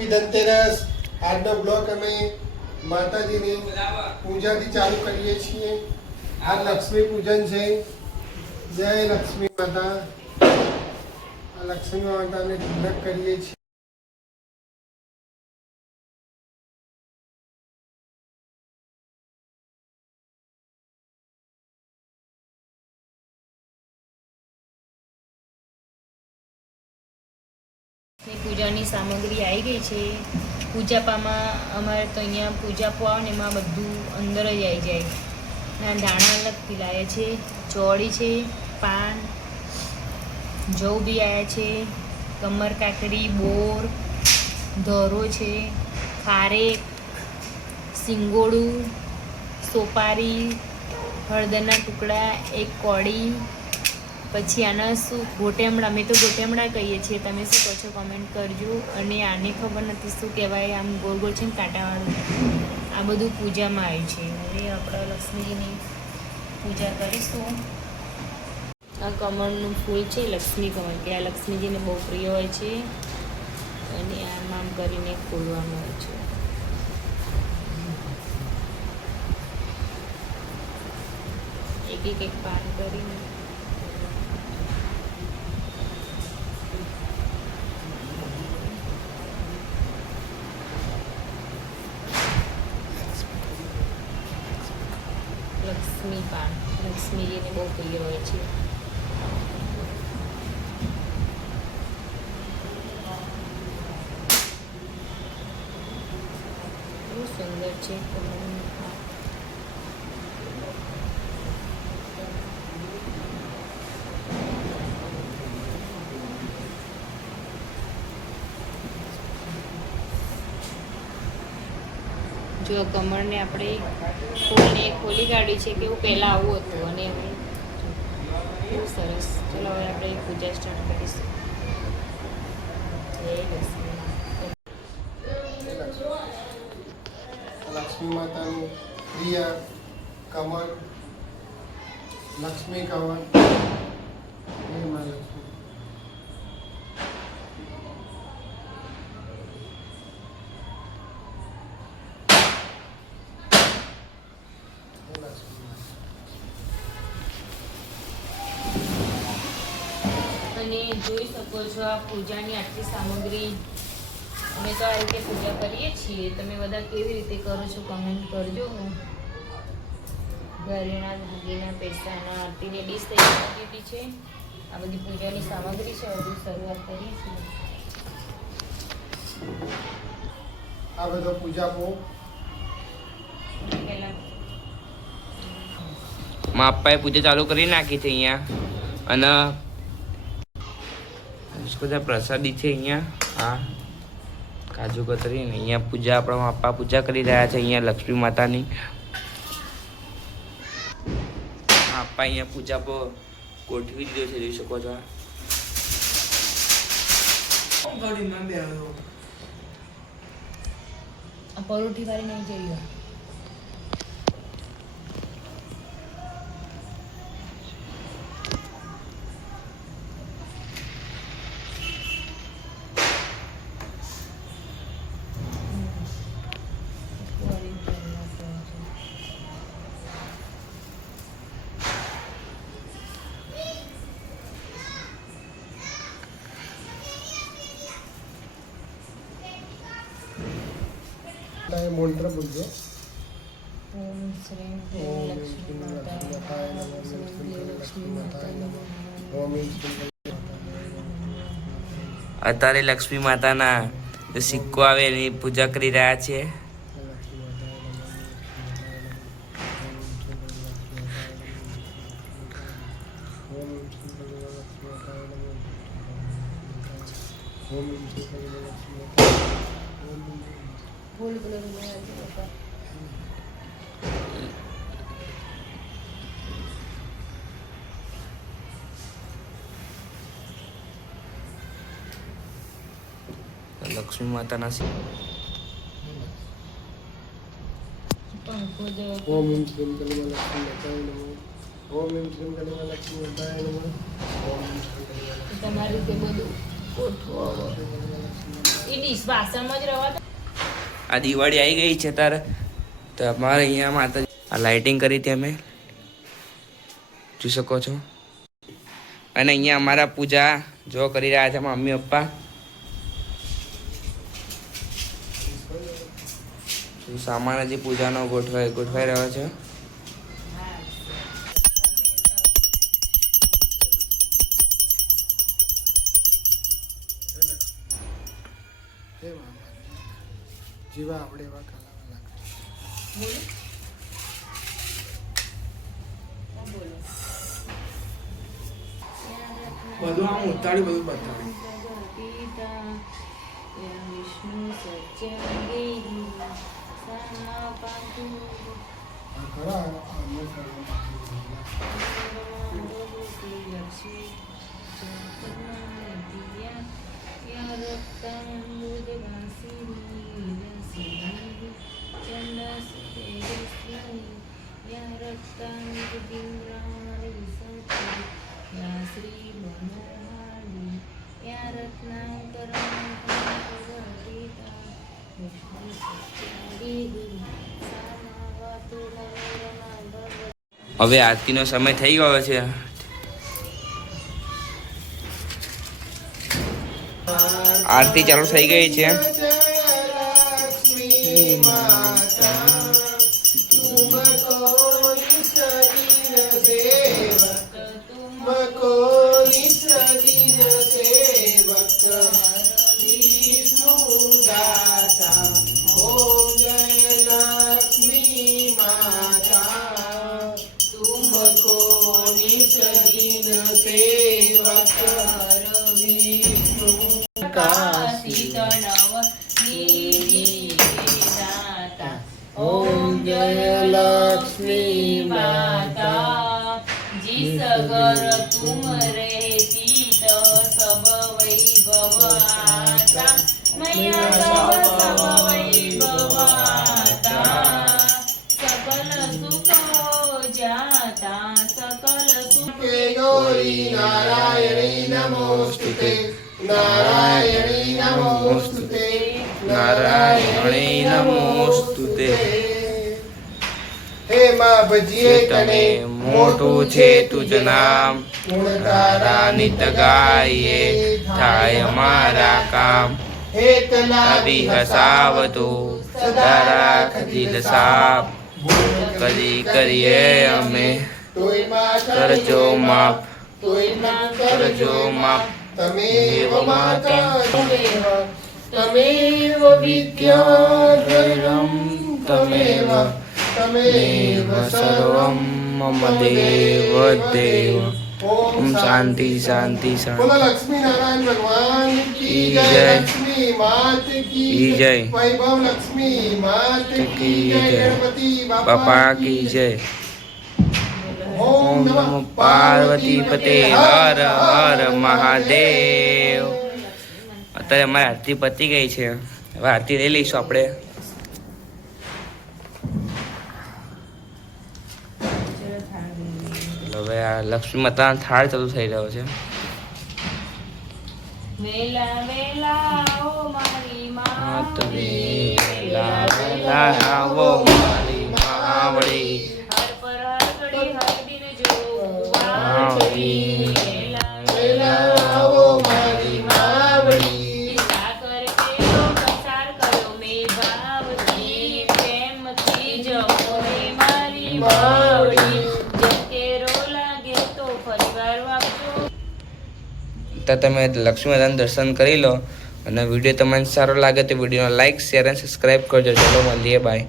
Happy Dhanteras. આજનો block અમે માતાજીની પૂજાથી ચાલુ કરીએ છીએ. આ લક્ષ્મી પૂજન છે. જય લક્ષ્મી માતા. આ લક્ષ્મી માતાને પૂજક કરીએ છીએ. પૂજાની સામગ્રી આવી ગઈ છે. પૂજાપામાં અમારે તો અહીંયા પૂજાપો આવે ને એમાં બધું અંદર જ આવી જાય. ના દાણા અલગ પીલાયા છે, ચોળી છે, પાન, જવ બી આવ્યા છે, કમર કાકડી, બોર, ધોરો છે ખારેક સિંગોડું, સોપારી, હળદરના ટુકડા, એક કોળી પછી આના શું ગોટેમડા અમે તો ગોટેમડા કહીએ છીએ. તમે શું કહો છો કમેન્ટ કરજો. અને આને ખબર નથી શું કહેવાય, આમ ગોળ ગોળ છે ને કાંટાવાળું. આ બધું પૂજામાં આવ્યું છે. હવે આપણે લક્ષ્મીજીની પૂજા કરીશું. આ કમળનું ફૂલ છે, લક્ષ્મી કમળ. કે આ લક્ષ્મીજીને બહુ પ્રિય હોય છે. અને આમ આમ કરીને ખોલવાનું હોય છે. એક એક એક પાન કરીને. લક્ષ્મી પાન લક્ષ્મીજીને બહુ પ્રિય હોય છે બહુ સુંદર છે કમળનું પાન. જો કમળને આપણે ફૂલને ખોલી કાઢી છે કે એવું પહેલાં આવું હતું અને હવે બહુ સરસ. ચલો હવે આપણે પૂજા સ્ટાર્ટ કરીશું. લક્ષ્મી માતાનું પ્રિય કમળ, લક્ષ્મી કમળ. હે મા લક્ષ્મી. અને જોઈ શકો છો આ પૂજાની આટલી સામગ્રી. અમે તો આ રીતે પૂજા કરીએ છીએ. તમે બધા કેવી રીતે કરો છો કમેન્ટ કરજો ઘરેણા ભાગીના પૈસાના આરતીને ડીશ તૈયાર કરી દીધી છે. આ બધી પૂજાની સામગ્રી છે હજુ શરૂઆત કરીએ છીએ. આ બધો પૂજા બહુ પહેલાં મા પૂજા ચાલુ કરી નાખી છે અહીંયા. અને બધા પ્રસાદી છે અહીંયા. આ કાજુ કતરી ને અહીંયા પૂજા આપણા પપ્પા પૂજા કરી રહ્યા છે અહીંયા લક્ષ્મી માતાની. પપ્પા અહીંયા પૂજા પર ગોઠવી દીધો છે જોઈ શકો છો. પરોઠી વાળી નહીં જોઈએ મંત્ર બોલજો ઓમ લક્ષ્મી માતાય નમઃ ઓમ લક્ષ્મી માતાય નમઃ. ઓમ અત્યારે લક્ષ્મી માતાના જે સિક્કો આવે એની પૂજા કરી રહ્યા છે. બોલ લક્ષ્મી માતાના દો ઓમ એમ શ્રીમ કલિમા લક્ષ્મી માતાય ઓમ એમ શ્રીમ કલિમા લક્ષ્મી માતાય નમઃ. ઓમ એમ શ્રીમ કલિમા લક્ષ્મી તમારી રીતે બધું ગોઠવો માતાય શ્વાસમાં એ જ રવા દો. આ દિવાળી આવી ગઈ છે તારે. તો અમારે અહીંયા માતા આ લાઇટિંગ કરી હતી અમે. જોઈ શકો છો. અને અહીંયા અમારા પૂજા જો કરી રહ્યા છે મમ્મી, પપ્પા. સામાન હજી પૂજાનો ગોઠવાઈ ગોઠવાઈ રહ્યો છે. બધું આમ ઉતાળી બધું બતાવી વિષ્ણુ સચ્ચા હવે આરતીનો સમય થઈ ગયો છે. આરતી ચાલુ થઈ ગઈ છે. अगर तुम रहती तो सब वैभव आता मैया सब सब वैभव आता सकल सुख हो जाता सकल सुख. गौरी नारायणी नमोस्तुते. नारायणी नमोस्तुते. नारायणी તમે મોટું છે તુજ નામ તારા નિત ગાઈએ થાય અમારા કામ આવી હસાવતું સદા રાખ દિલ કરી કરીએ અમે કરજો માફ કરજો માફ તમેવ માતા તમેવ તમેવ વિદ્યાધરમ તમેવ તમેવ સર્વમ મમ દેવ દેવ ઓમ શાંતિ શાંતિ બોલો શાંતિ લક્ષ્મી નારાયણ ભગવાન કી જય. લક્ષ્મી માત કી જય. વૈભવ લક્ષ્મી માત કી જય. ગણપતિ બાપા કી જય ઓમ નમઃ પાર્વતી પતે હર હર મહાદેવ અત્યારે અમારી આરતી પતી ગઈ છે. હવે આરતી લઈ લઈશું આપણે. આ લક્ષ્મી માતાનો થાળ ચાલુ થઈ રહ્યો છે. વેલા વેલા આવો મારી હાથ વેલા વેલા આવો મારી માવડી. હર પર હરકડી હરદીને જોઉં માવડી. વેલા વેલા આવો મારી માવડી. સાકર કેરો પસાર કર્યો મેં ભાવથી. પ્રેમથી જમો રે મારી માવડી જેમ કેરો લાગે તો ફરીવાર વાપજો તો તમે લક્ષ્મી દર્શન કરી લો. અને વીડિયો તમને સારો લાગે તો વિડીયોને લાઈક શેર અને સબસ્ક્રાઈબ કરજો. ચલો, મળીએ બાય